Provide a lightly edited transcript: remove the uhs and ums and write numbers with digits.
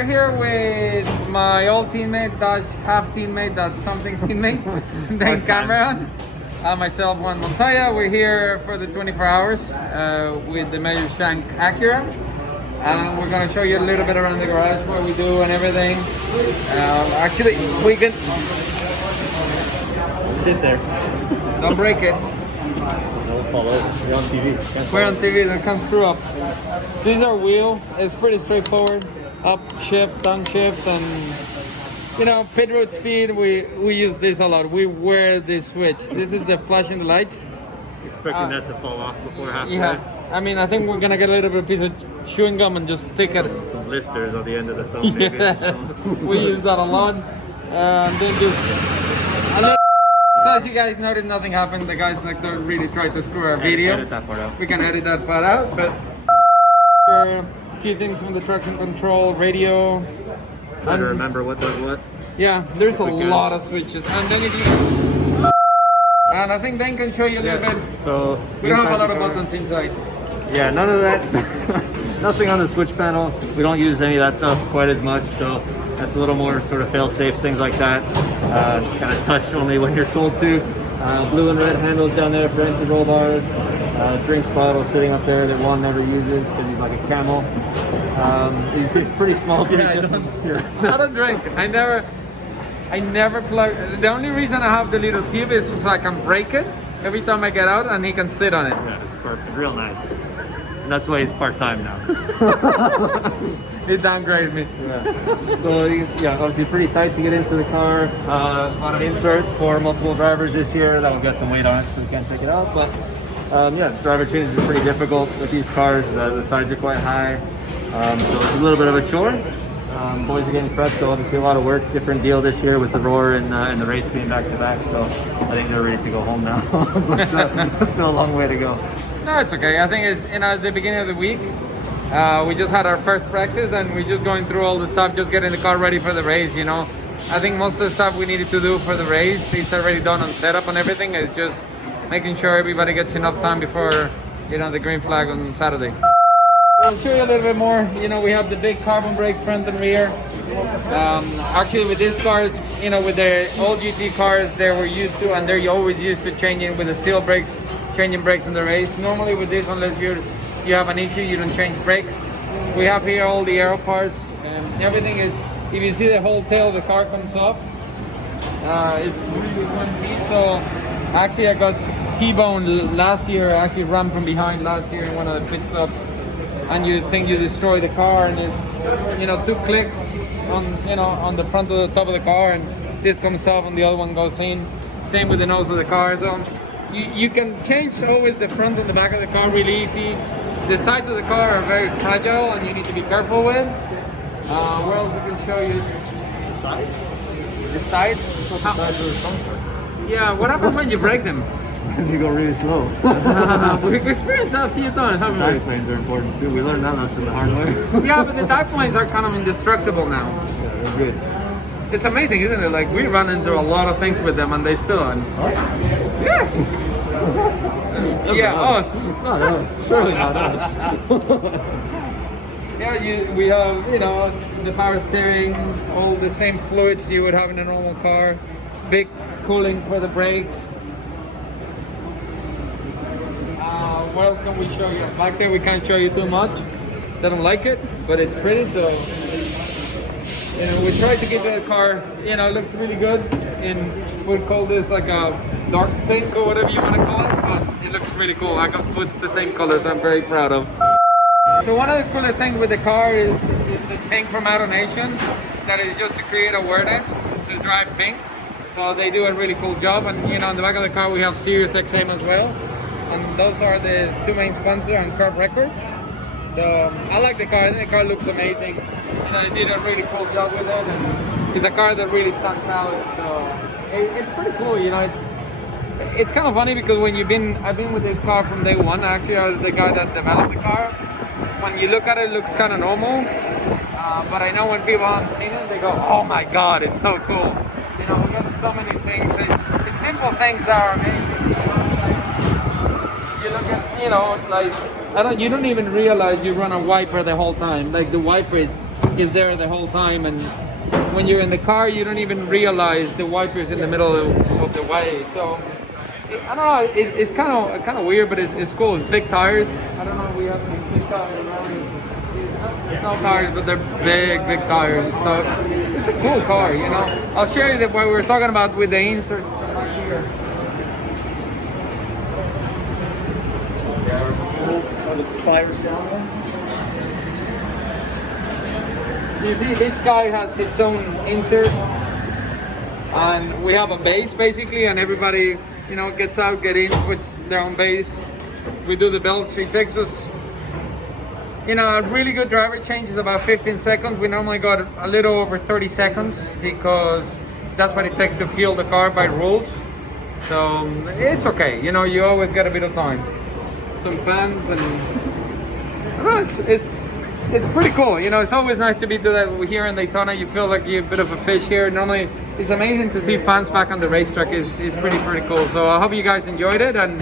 we're here with my old teammate, half teammate, something teammate, Dane Cameron. Myself, Juan Montoya. We're here for the 24 hours with the Meyer Shank Acura. And we're going to show you a little bit around the garage, what we do and everything. Actually, we can... Sit there. Don't break it. Don't fall over. We're on TV. We're on TV, that comes through up. This is our wheel. It's pretty straightforward. Up shift, down shift, and you know, pit road speed. We use this a lot. We wear this switch. This is the flashing the lights. Expecting that to fall off before halfway. Yeah, I mean, I think we're gonna get a little bit of piece of chewing gum and just stick it. Some blisters on the end of the thumb, maybe. Yeah. We use that a lot. And then so as you guys noted, nothing happened. The guys like don't really try to screw our video. Edit that part out. We can edit that part out, but key things from the traction control, radio. Try to remember what does what. Yeah, there's a lot of switches. And then and I think Dan can show you a little bit. So we don't have a lot of buttons inside. Yeah, none of that. Nothing on the switch panel. We don't use any of that stuff quite as much, so that's a little more sort of fail-safe, things like that. Kind of touch only when you're told to. Blue and red handles down there for entry roll bars. Drinks bottle sitting up there that Juan never uses because he's like a camel. It's pretty small. Yeah, I don't drink. I never plug. The only reason I have the little tube is so I can break it every time I get out and he can sit on it. Yeah, it's perfect. Real nice. And that's why he's part-time now. He downgraded me. Yeah. So yeah, obviously pretty tight to get into the car. A lot of inserts for multiple drivers this year. That one's got some weight on it, so we can't take it out. But yeah, driver changes are pretty difficult with these cars. The sides are quite high, so it's a little bit of a chore. Boys are getting prepped, so obviously a lot of work. Different deal this year with the Roar and the race being back to back. So I think they're ready to go home now, but still a long way to go. No, it's okay. I think it's at the beginning of the week. We just had our first practice and we're just going through all the stuff, just getting the car ready for the race, you know. I think most of the stuff we needed to do for the race, it's already done on setup and everything. It's just making sure everybody gets enough time before, you know, the green flag on Saturday. I'll show you a little bit more. You know, we have the big carbon brakes front and rear. Actually with these cars, you know, with the old GT cars, they were used to, and they're always used to changing with the steel brakes, changing brakes in the race. Normally with this, unless you have an issue, you don't change brakes. We have here all the aero parts, and everything is, if you see the whole tail of the car comes off, it's really one piece. So actually I got T-boned last year. I actually ran from behind last year in one of the pit stops, and you think you destroy the car, and it's, you know, 2 clicks on, you know, on the front of the top of the car, and this comes off and the other one goes in. Same with the nose of the car. So you can change always the front and the back of the car really easy. The sides of the car are very fragile and you need to be careful with. Where else I can show you? The sides? The sides? The sides of the front. Yeah, what happens when you break them? You go really slow. We've experienced that a few times, haven't we? Dive planes are important too. We learned that lesson the hard way. Yeah, but the dive planes are kind of indestructible now. Yeah, they're good. It's amazing, isn't it? Like, we run into a lot of things with them and they still aren't. Yes! Yeah, us. Not us. Surely not us. Yeah, we have, you know, the power steering, all the same fluids you would have in a normal car. Big cooling for the brakes. What else can we show you? Back there we can't show you too much. They don't like it, but it's pretty, so you know, we try to keep the car, you know, it looks really good. And we'd call this like a dark pink or whatever you want to call it, but it looks really cool. I got puts the same colors I'm very proud of. So one of the coolest things with the car is the pink from Auto Nation. That is just to create awareness to drive pink. So they do a really cool job. And you know, on the back of the car we have Sirius XM as well. And those are the 2 main sponsors on Curb Records. So I like the car. I think the car looks amazing. You know, they did a really cool job with it, and it's a car that really stands out. So it's pretty cool. You know, it's kind of funny because when I've been with this car from day one. Actually, I was the guy that developed the car. When you look at it, it looks kind of normal. But I know when people haven't seen it, they go, "Oh my God, it's so cool!" You know, we got so many things. It's simple things that are amazing. You look at, you know, like you don't even realize you run a wiper the whole time. Like the wiper is is there the whole time, and when you're in the car, you don't even realize the wipers in the middle of the way. So I don't know. It's kind of weird, but it's cool. It's big tires. I don't know if we have any big tires around. No tires, but they're big tires. So it's a cool car, you know. I'll show you what we were talking about with the inserts right here. Are the tires down there? You see, each guy has its own insert, and we have a base basically, and everybody, you know, gets out, get in, puts their own base. We do the belts, he fixes. You know, a really good driver change is about 15 seconds. We normally got a little over 30 seconds because that's what it takes to fuel the car by rules. So it's okay, you know, you always get a bit of time. Some fans and I don't know, it's pretty cool. You know, it's always nice to be here in Daytona. You feel like you're a bit of a fish here. Normally, it's amazing to see fans back on the racetrack. It's pretty cool. So I hope you guys enjoyed it, and